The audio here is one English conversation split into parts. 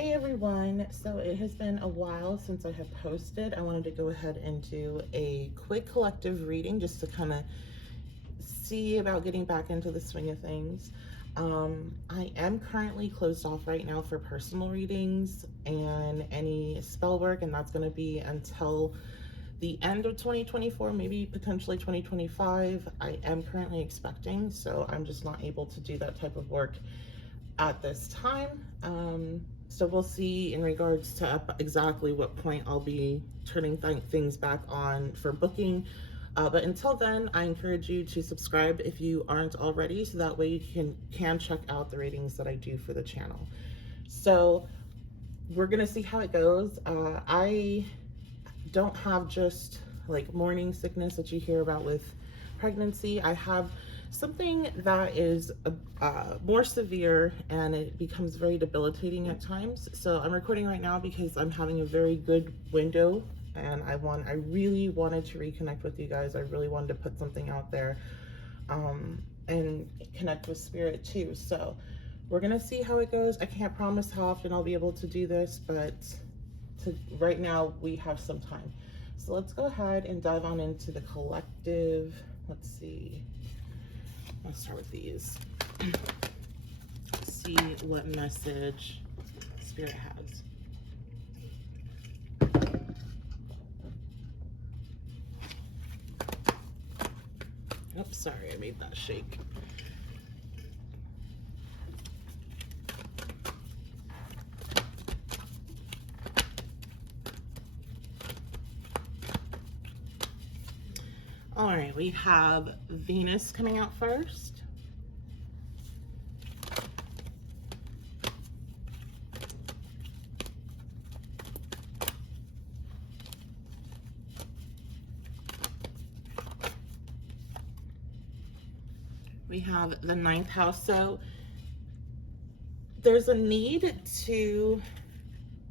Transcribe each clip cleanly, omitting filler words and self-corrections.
Hey everyone, so it has been a while since I have posted. I wanted to go ahead and do a quick collective reading just to kind of see about getting back into the swing of things. I am currently closed off right now for personal readings and any spell work, and that's going to be until the end of 2024, maybe potentially 2025. I am currently expecting, so I'm just not able to do that type of work at this time. So we'll see in regards to exactly what point I'll be turning things back on for booking. But until then, I encourage you to subscribe if you aren't already, so that way you can check out the readings that I do for the channel. So we're gonna see how it goes. I don't have just like morning sickness that you hear about with pregnancy. I have something that is more severe, and it becomes very debilitating at times. So I'm recording right now because I'm having a very good window, and I really wanted to reconnect with you guys. I really wanted to put something out there and connect with spirit too. So we're gonna see how it goes. I can't promise how often I'll be able to do this, but right now we have some time. So let's go ahead and dive on into the collective. Let's see. Let's start with these. See what message spirit has. Oops, sorry, I made that shake. All right, we have Venus coming out first. We have the 9th house. So there's a need to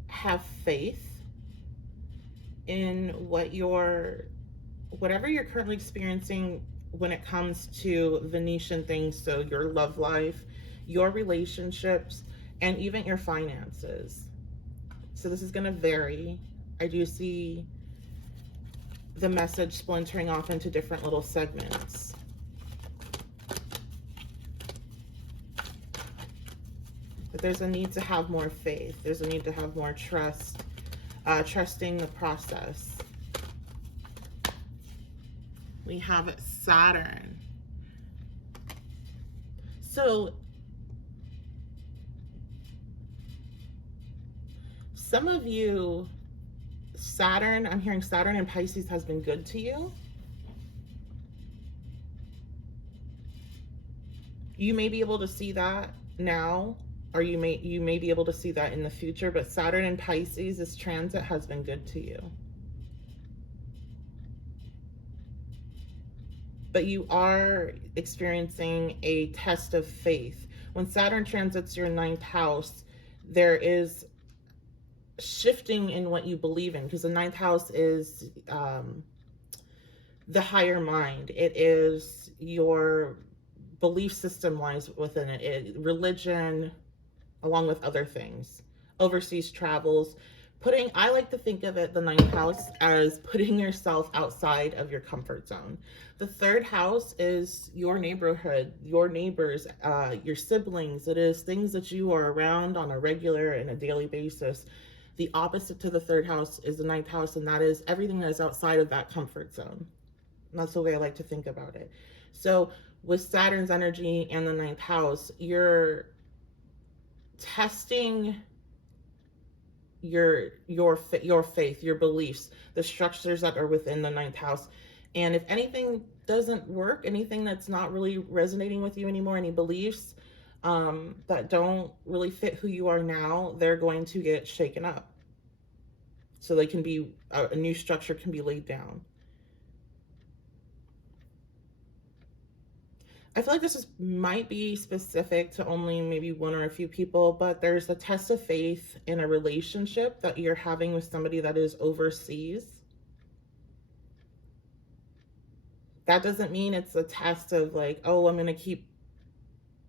have faith in whatever you're currently experiencing when it comes to Venetian things. So your love life, your relationships, and even your finances. So this is going to vary. I do see the message splintering off into different little segments. But there's a need to have more faith. There's a need to have more trust, trusting the process. We have Saturn. So some of you, Saturn, I'm hearing Saturn in Pisces has been good to you. You may be able to see that now, or you may be able to see that in the future, but Saturn in Pisces, this transit has been good to you. But you are experiencing a test of faith. When Saturn transits your 9th house, there is shifting in what you believe in, because the 9th house is the higher mind. It is your belief system lies within it, religion, along with other things, overseas travels. I like to think of it, the 9th house, as putting yourself outside of your comfort zone. The 3rd house is your neighborhood, your neighbors, your siblings. It is things that you are around on a regular and a daily basis. The opposite to the 3rd house is the 9th house, and that is everything that is outside of that comfort zone. And that's the way I like to think about it. So with Saturn's energy and the 9th house, you're testing your faith, your beliefs, the structures that are within the 9th house. And if anything doesn't work, anything that's not really resonating with you anymore, any beliefs that don't really fit who you are now, they're going to get shaken up. So they can be, a new structure can be laid down. I feel like this might be specific to only maybe one or a few people, but there's a test of faith in a relationship that you're having with somebody that is overseas. That doesn't mean it's a test of like, oh, I'm going to keep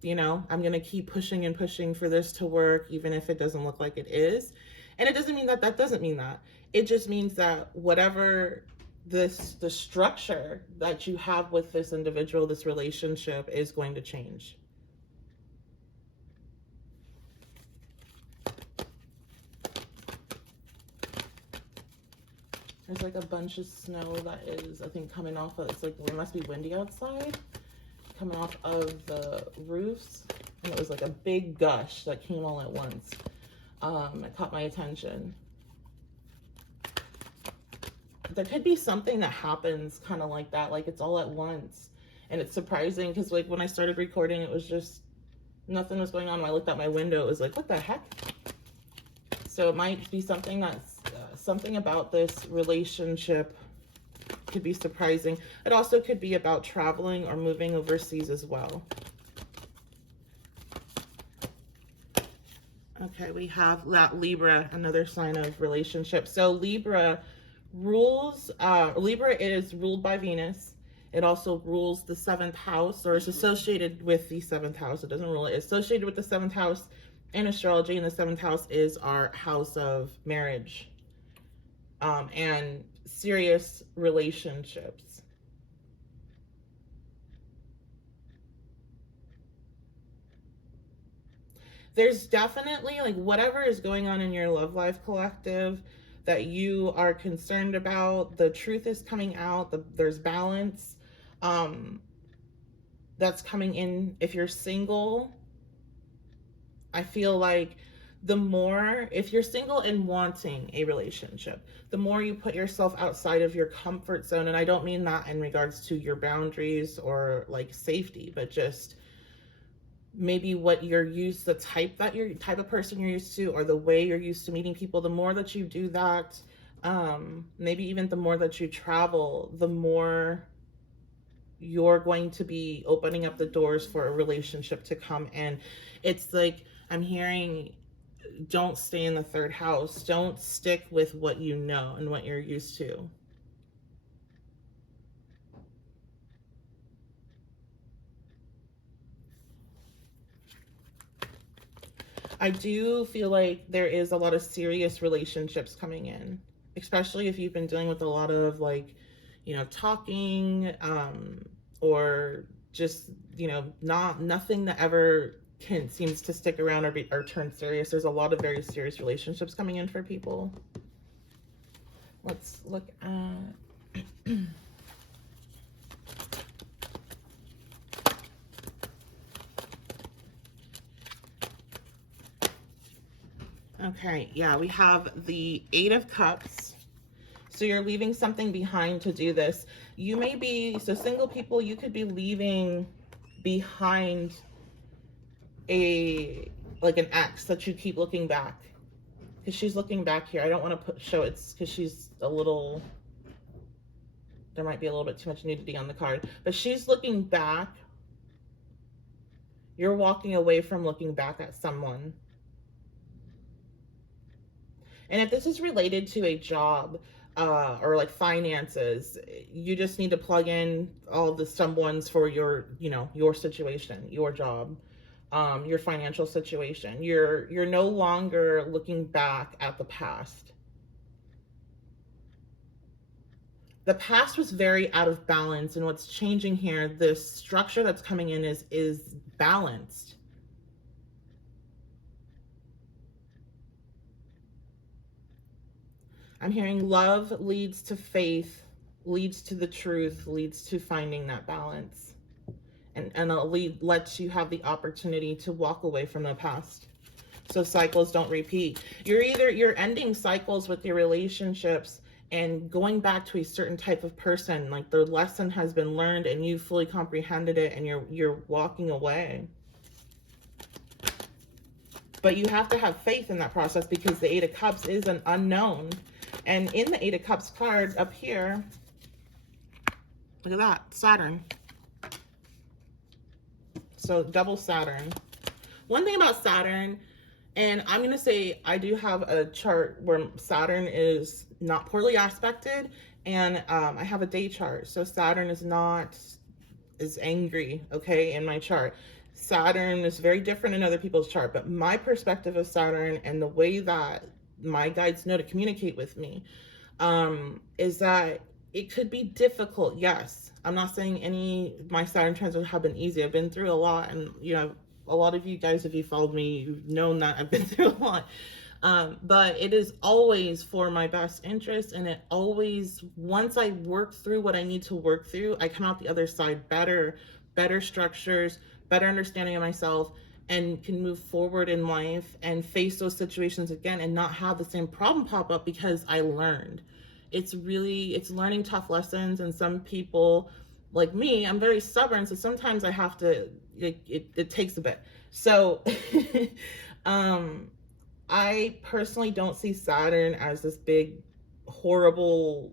You know, I'm going to keep pushing and pushing for this to work, even if it doesn't look like it is. And it doesn't mean that that doesn't mean that. It just means that whatever the structure that you have with this individual, this relationship, is going to change. There's like a bunch of snow that is, I think, coming off of, it's like, it must be windy outside, coming off of the roofs. And it was like a big gush that came all at once. It caught my attention. There could be something that happens kind of like that, like it's all at once. And it's surprising because like when I started recording, it was just, nothing was going on. When I looked out my window, it was like, what the heck? So it might be something that's, something about this relationship could be surprising. It also could be about traveling or moving overseas as well. Okay, we have that Libra, another sign of relationship. So Libra rules, Libra is ruled by Venus. It also rules the 7th house, or is associated with the 7th house. It doesn't rule it. It's associated with the 7th house in astrology, and the 7th house is our house of marriage and serious relationships. There's definitely, like, whatever is going on in your love life, collective, that you are concerned about, the truth is coming out, there's balance that's coming in. If you're single, I feel like the more, if you're single and wanting a relationship, the more you put yourself outside of your comfort zone, and I don't mean that in regards to your boundaries or like safety, but just maybe what you're used, the type of person you're used to, or the way you're used to meeting people, the more that you do that, maybe even the more that you travel, the more you're going to be opening up the doors for a relationship to come in. It's like, I'm hearing, don't stay in the 3rd house. Don't stick with what you know and what you're used to. I do feel like there is a lot of serious relationships coming in, especially if you've been dealing with a lot of, like, you know, talking, or just, you know, nothing that ever seems to stick around or turn serious. There's a lot of very serious relationships coming in for people. Let's look at okay, yeah, we have the 8 of Cups. So you're leaving something behind to do this. You may be, so single people, you could be leaving behind like an ex that you keep looking back. Because she's looking back here. I don't want to show it's because she's a little, there might be a little bit too much nudity on the card. But she's looking back. You're walking away from looking back at someone. And if this is related to a job or like finances, you just need to plug in all the someones for your, you know, your situation, your job, your financial situation. You're no longer looking back at the past. The past was very out of balance, and what's changing here, this structure that's coming in is balanced. I'm hearing love leads to faith, leads to the truth, leads to finding that balance. And it lets you have the opportunity to walk away from the past. So cycles don't repeat. You're ending cycles with your relationships and going back to a certain type of person. Like the lesson has been learned and you fully comprehended it, and you're walking away. But you have to have faith in that process, because the 8 of Cups is an unknown. And in the 8 of Cups card up here, look at that, Saturn. So double Saturn. One thing about Saturn, and I'm going to say I do have a chart where Saturn is not poorly aspected, and I have a day chart. So Saturn is not as angry, okay, in my chart. Saturn is very different in other people's chart, but my perspective of Saturn and the way that my guides know to communicate with me is that it could be difficult. Yes, I'm not saying my Saturn transits have been easy. I've been through a lot, and a lot of you guys, if you followed me, you've known that I've been through a lot. But it is always for my best interest, and it always, once I work through what I need to work through, I come out the other side better structures, better understanding of myself, and can move forward in life and face those situations again and not have the same problem pop up because I learned. It's learning tough lessons, and some people, like me, I'm very stubborn, so sometimes I have to, it takes a bit. So I personally don't see Saturn as this big, horrible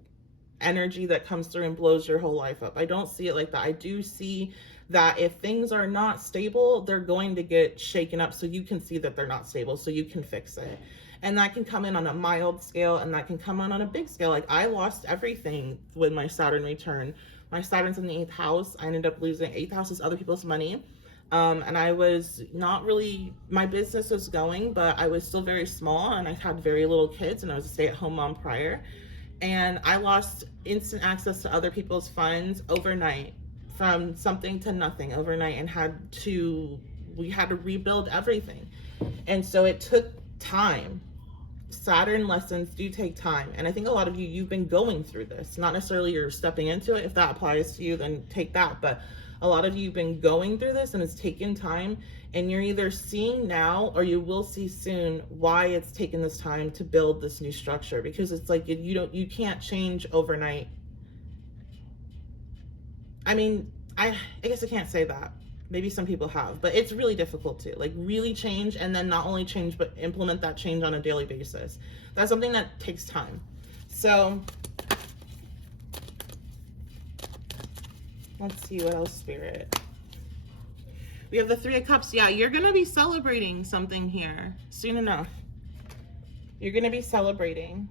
energy that comes through and blows your whole life up. I don't see it like that. I do see that if things are not stable, they're going to get shaken up so you can see that they're not stable, so you can fix it. And that can come in on a mild scale, and that can come on a big scale. Like, I lost everything when my Saturn return. My Saturn's in the 8th house. I ended up losing 8th house is other people's money. And I was not really, my business was going, but I was still very small, and I had very little kids, and I was a stay-at-home mom prior. And I lost instant access to other people's funds overnight, from something to nothing overnight, and we had to rebuild everything. And so it took time. Saturn lessons do take time. And I think a lot of you've been going through this, not necessarily you're stepping into it. If that applies to you, then take that. But a lot of you've been going through this, and it's taken time, and you're either seeing now or you will see soon why it's taken this time to build this new structure, because it's like you can't change overnight. I mean, I guess I can't say that. Maybe some people have, but it's really difficult to really change, and then not only change, but implement that change on a daily basis. That's something that takes time. So let's see what else, Spirit. We have the 3 of Cups. Yeah, you're going to be celebrating something here soon enough. You're going to be celebrating.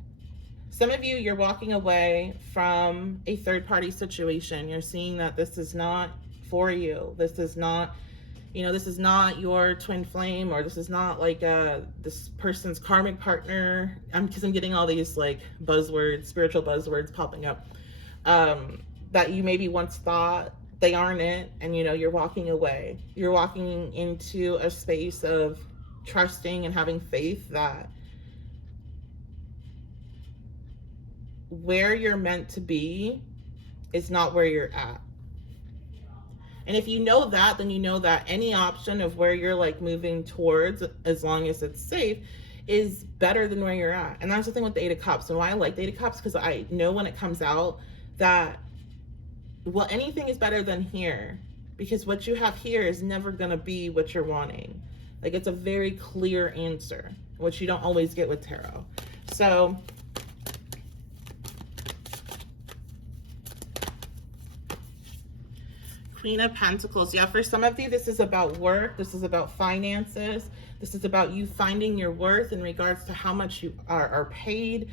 Some of you, you're walking away from a third-party situation. You're seeing that this is not for you. This is not, this is not your twin flame, or this is not like this person's karmic partner. Because I'm getting all these buzzwords, spiritual buzzwords popping up. That you maybe once thought they aren't it, and you're walking away. You're walking into a space of trusting and having faith that where you're meant to be is not where you're at. And if you know that, then you know that any option of where you're moving towards, as long as it's safe, is better than where you're at. And that's the thing with the 8 of Cups. And why I like the 8 of Cups, because I know when it comes out that, well, anything is better than here, because what you have here is never going to be what you're wanting. It's a very clear answer, which you don't always get with tarot. So Queen of Pentacles. Yeah, for some of you, this is about work. This is about finances. This is about you finding your worth in regards to how much you are paid,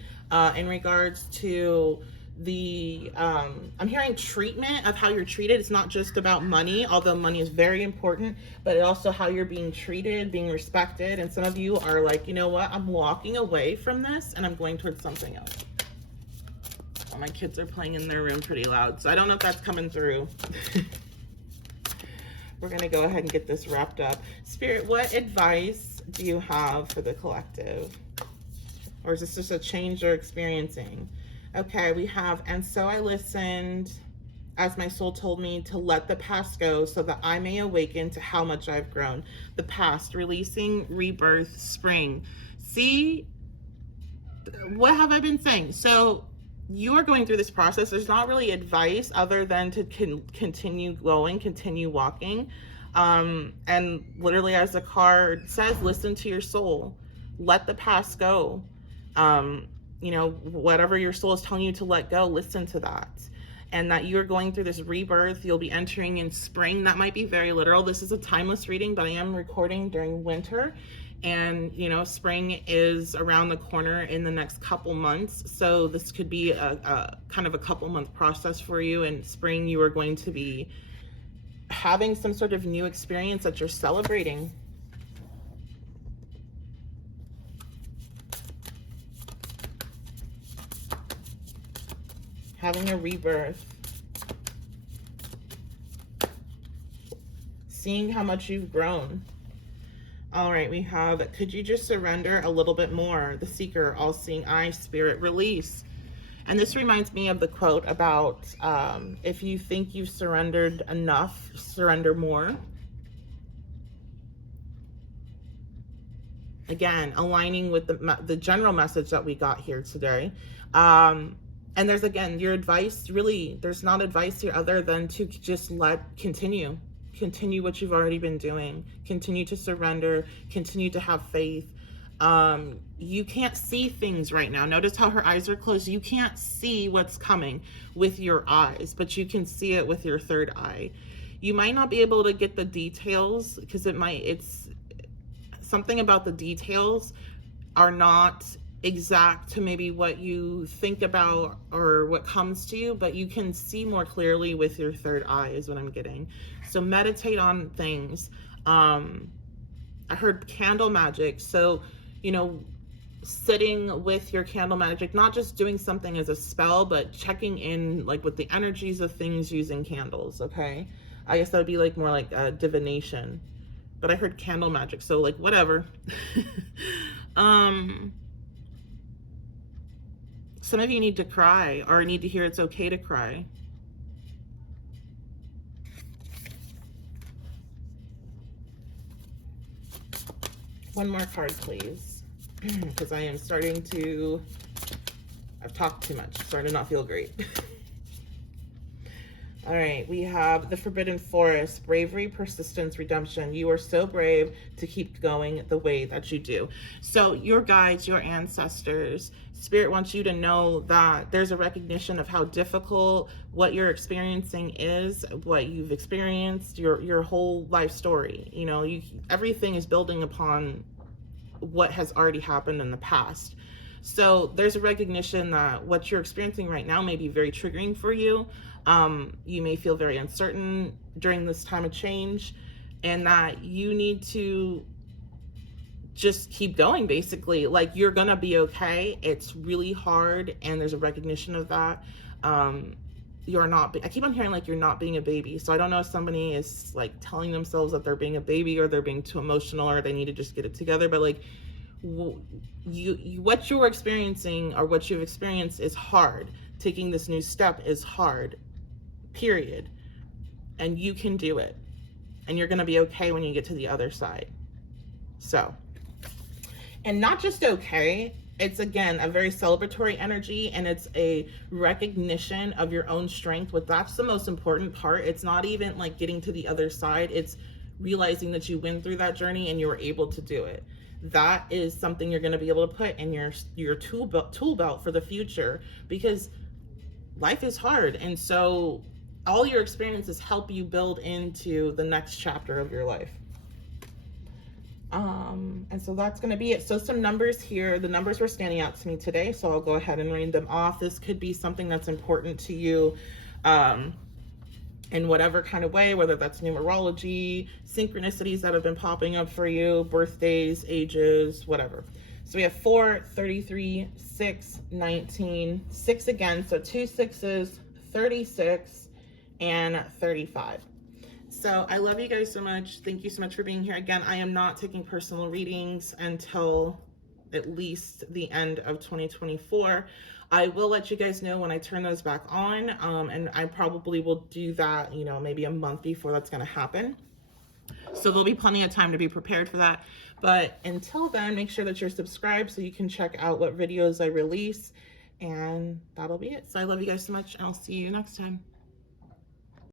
in regards to the I'm hearing treatment of how you're treated. It's not just about money, although money is very important, but also how you're being treated, being respected. And some of you are like, you know what, I'm walking away from this and I'm going towards something else. Oh, my kids are playing in their room pretty loud, so I don't know if that's coming through. We're gonna go ahead and get this wrapped up. Spirit, what advice do you have for the collective? Or is this just a change you're experiencing? Okay, we have, and so I listened as my soul told me to let the past go so that I may awaken to how much I've grown. The past, releasing, rebirth, spring. See, what have I been saying? So you are going through this process. There's not really advice other than to continue going, continue walking. And literally, as the card says, listen to your soul. Let the past go. Whatever your soul is telling you to let go, listen to that. And that you're going through this rebirth. You'll be entering in spring. That might be very literal. This is a timeless reading, but I am recording during winter. And, spring is around the corner in the next couple months. So this could be a kind of a couple month process for you. In spring, you are going to be having some sort of new experience that you're celebrating. Having a rebirth. Seeing how much you've grown. All right, we have, could you just surrender a little bit more? The Seeker, all-seeing eye, spirit, release. And this reminds me of the quote about if you think you've surrendered enough, surrender more. Again, aligning with the general message that we got here today. And there's, again, your advice, really, there's not advice here other than to just continue what you've already been doing, continue to surrender, continue to have faith. You can't see things right now. Notice how her eyes are closed. You can't see what's coming with your eyes, but you can see it with your third eye. You might not be able to get the details because it's something about the details are not exact to maybe what you think about or what comes to you, but you can see more clearly with your third eye is what I'm getting. So meditate on things. I heard candle magic. So, sitting with your candle magic, not just doing something as a spell, but checking in like with the energies of things using candles. Okay. I guess that would be like more like a divination, but I heard candle magic. So like whatever. Some of you need to cry or need to hear it's okay to cry. One more card, please, because I am I've talked too much, starting to not feel great. All right, we have the Forbidden Forest, bravery, persistence, redemption. You are so brave to keep going the way that you do. So your guides, your ancestors, Spirit wants you to know that there's a recognition of how difficult what you're experiencing is, what you've experienced, your whole life story. Everything is building upon what has already happened in the past. So there's a recognition that what you're experiencing right now may be very triggering for you. You may feel very uncertain during this time of change, and that you need to just keep going, basically. Like, you're gonna be okay. It's really hard, and there's a recognition of that. You're not, I keep on hearing like you're not being a baby. So I don't know if somebody is like telling themselves that they're being a baby, or they're being too emotional, or they need to just get it together. But like, what you're experiencing or what you've experienced is hard. Taking this new step is hard, period. And you can do it. And you're gonna be okay when you get to the other side. So, and not just okay, it's again a very celebratory energy, and it's a recognition of your own strength. That's the most important part. It's not even like getting to the other side, it's realizing that you went through that journey and you were able to do it. That is something you're going to be able to put in your tool belt for the future, because life is hard, and so all your experiences help you build into the next chapter of your life. And so that's going to be it. So some numbers here, the numbers were standing out to me today, so I'll go ahead and read them off. This could be something that's important to you in whatever kind of way, whether that's numerology, synchronicities that have been popping up for you, birthdays, ages, whatever. So we have 4, 33, 6, 19, 6 again, so 2 6s, 36, and 35. So I love you guys so much. Thank you so much for being here. Again, I am not taking personal readings until at least the end of 2024. I will let you guys know when I turn those back on, and I probably will do that, maybe a month before that's going to happen. So there'll be plenty of time to be prepared for that. But until then, make sure that you're subscribed so you can check out what videos I release, and that'll be it. So I love you guys so much, and I'll see you next time.